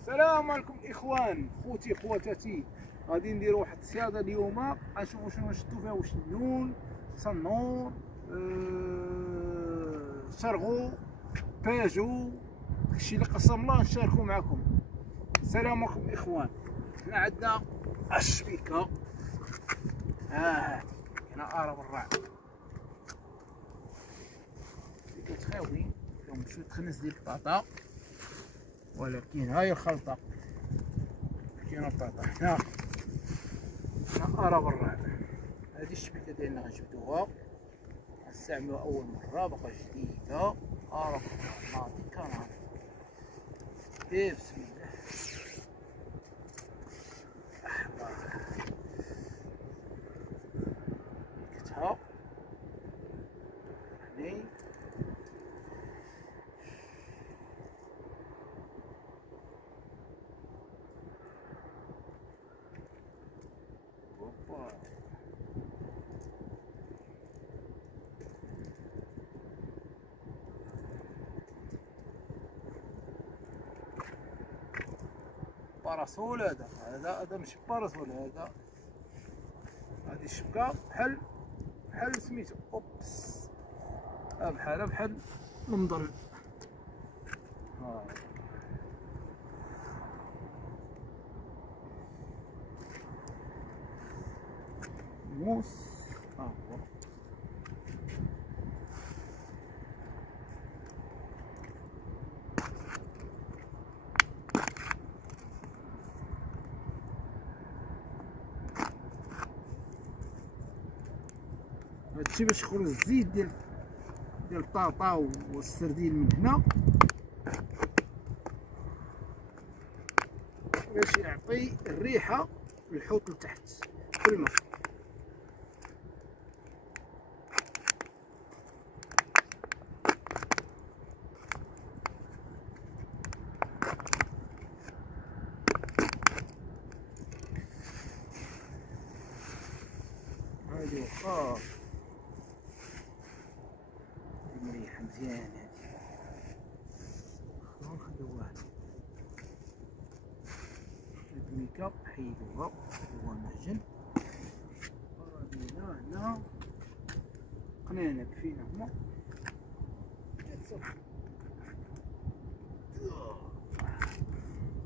السلام عليكم اخوان خوتي خواتاتي. غادي نديرو واحد الصياده اليوم، غنشوفو شنو نشدو فيها، واش اللون صنور شرغو باجو، داكشي اللي قسم الله نشاركو معكم. السلام عليكم اخوان. حنا عندنا الشبيكه، هنا ارب الرعد، شبيكه تخاوي فيهم شويه خنس ديال البطاطا، ولكن هاي الخلطه كاينه البطاطا. هنا ارب الرعد، هذه الشبيكه ديالنا غنجبدوها، غنستعملوها اول مره، باقا جديده. ارب الرعد ناضي كناضي. بسم الله. كتها هني هوبا، باراسول. هذا ماشي باراسول، هذه الشبكه بحال سميتو، اوبس، بحال المضرب. موس هو هادشي باش يخرج الزيت ديال البطاطا والسردين من هنا، باش يعطي الريحه للحوت لتحت في الماء. هادي واخا مريحه مزيان، هادي نخدو واحد الميكا حيدوها حيدوها معجن. هنا قنينه كفينا هما،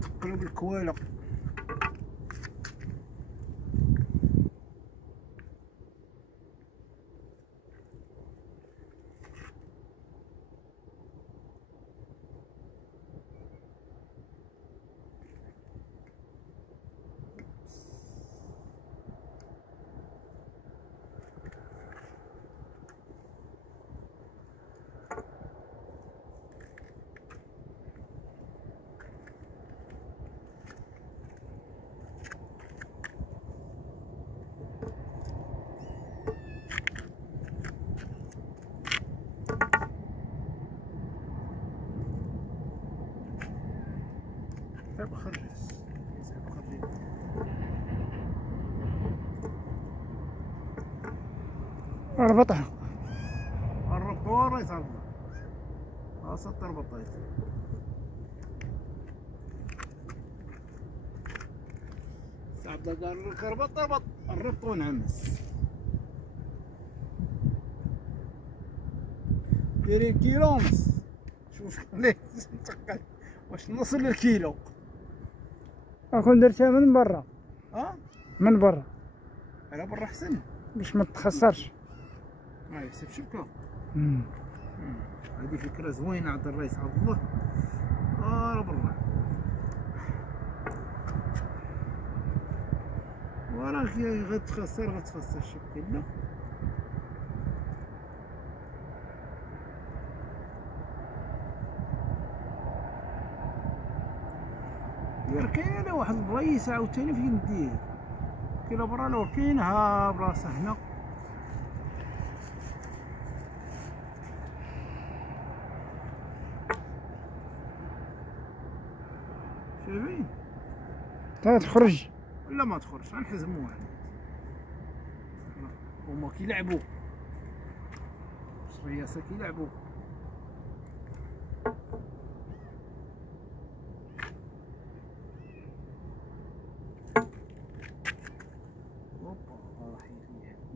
تقلب الكواله. ربطها الربطة راه يتربط، خاصها تربط. عبد قال لك ربط الربط ونعمس. دايرين كيلو ونص، شوف ليه نتقل واش نوصل للكيلو. اكون درتها من برا، من برا على برا احسن باش ما تخسرش. حسب شبكه. هذه فكره زوينه عند الرئيس عبد الله. برا وراك غتخسر الشبكه. لا كاينه واحد البلايص عاوتاني فين ندير، كاينه برا لو كاينها براسها هنا. شايفين تخرج ولا ما تخرج، غنحزموها. هما كيلعبوا الرياسه، كيلعبوا.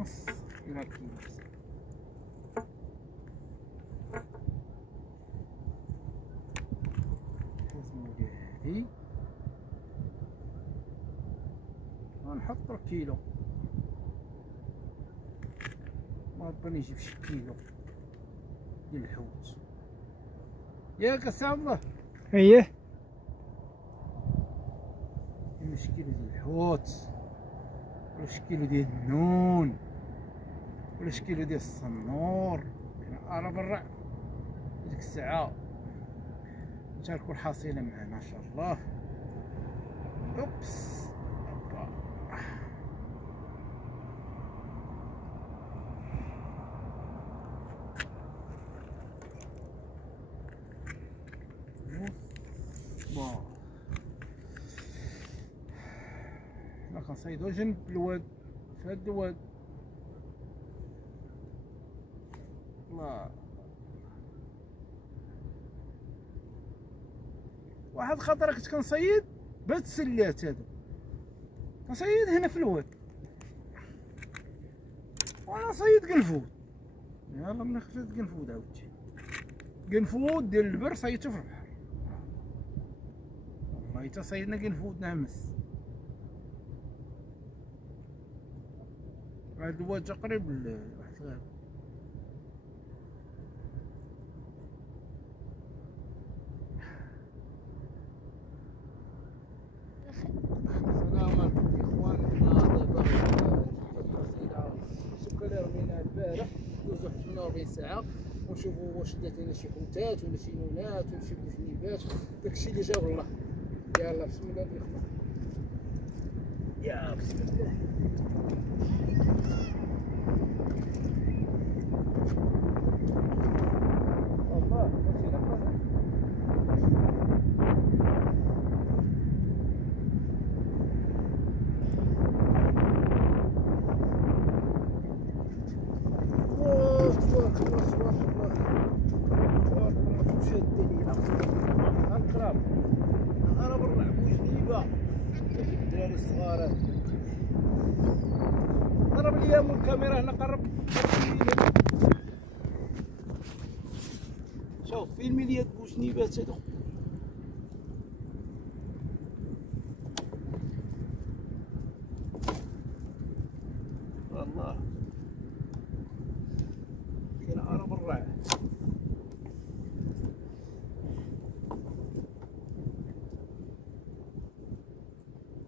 ونص إلى كيلو. هذه غنحط كيلو، ما بغا نجيب شي كيلو ديال الحوت. ياك السي عبد الله؟ اييه. كاين شي كيلو ديال الحوت، ولا شي كيلو ديال النون، ولا شي كيلو ديال الصنور. انا برا ديك الساعه نشاركو الحصيله معنا ان شاء الله. اوبس حنا كنصيدو جنب الواد، في هاد الواد. الله، واحد الخطره كنت كنصيد بهاد السلات هادو، كنصيد هنا في الواد وانا صيد قنفود. يلا ملي خرجت قنفود عاودتي، قنفود ديال البر صيدتو في البحر. والله حتى صيدنا قنفود نعمس. هاد الواد جا قريب لواحد الغابة. السلام عليكم اخوان. حنا دابا القصيدة شكرا اللي رميناها البارح، دوزو 48 ساعة ونشوفو واش دات لنا شي حوتات ولا شي نونات ولا شي بوجنيبات، داكشي اللي جاب الله. يلا بسم الله الاخوان، يا بسم الله. انا برا بوجنيبه الدراري الصغار هاد. قرب ليا من الكاميرا هنا، قرب شوف فيلمي ليا بوجنيبات هادو. والله كاين انا برا.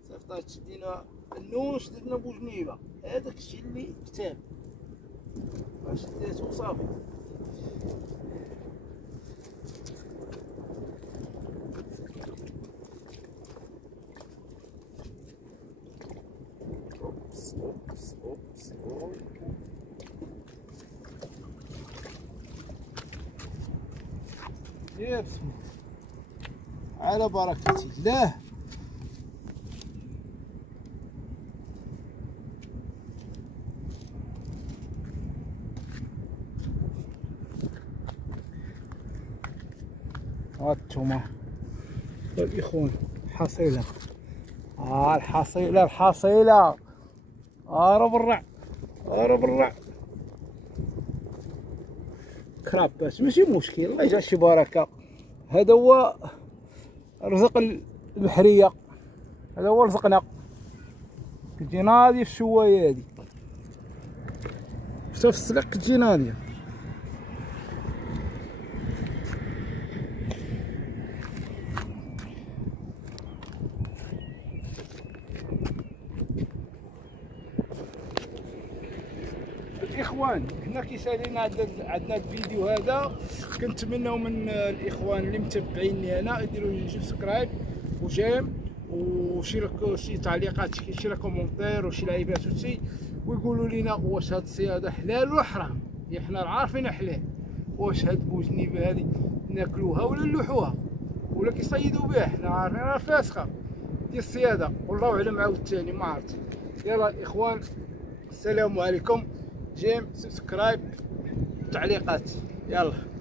صيفطات شدينا النون، شدينا بوجنيبه، هذاك الشيء اللي كتاب شديتو صافي. اوبس اوبس اوبس يا بسم الله على بركة الله. هانتوما الاخوان حصيلة، الحصيلة الحصيلة. راه بالرع، راه بالرع كرابات ماشي مشكل، الله يجعل شي بركة. هذا هو رزق البحرية، هذا هو رزقنا. كتجي ناضية في الشواية هادي، شتا في السلق كتجي ناضية. الاخوان هنا كيسالينا عندنا الفيديو هذا، كنتمناو من الاخوان اللي متبعيني انا يديروا لي سبسكرايب وجيم وشي تعليقات، شي كومونتير وشي لعيبات وشي، ويقولوا لنا واش هاد الصياده حلال ولا حرام. حنا عارفين حلال، واش هاد بوجنيبه هادي ناكلوها ولا نلوحوها ولا كيصيدوا بها، حنا عارفين راه فاسخه ديال الصياده، والله اعلم عاوتاني ما عرفت. يلا الاخوان السلام عليكم، جيم سبسكرايب تعليقات، يلا.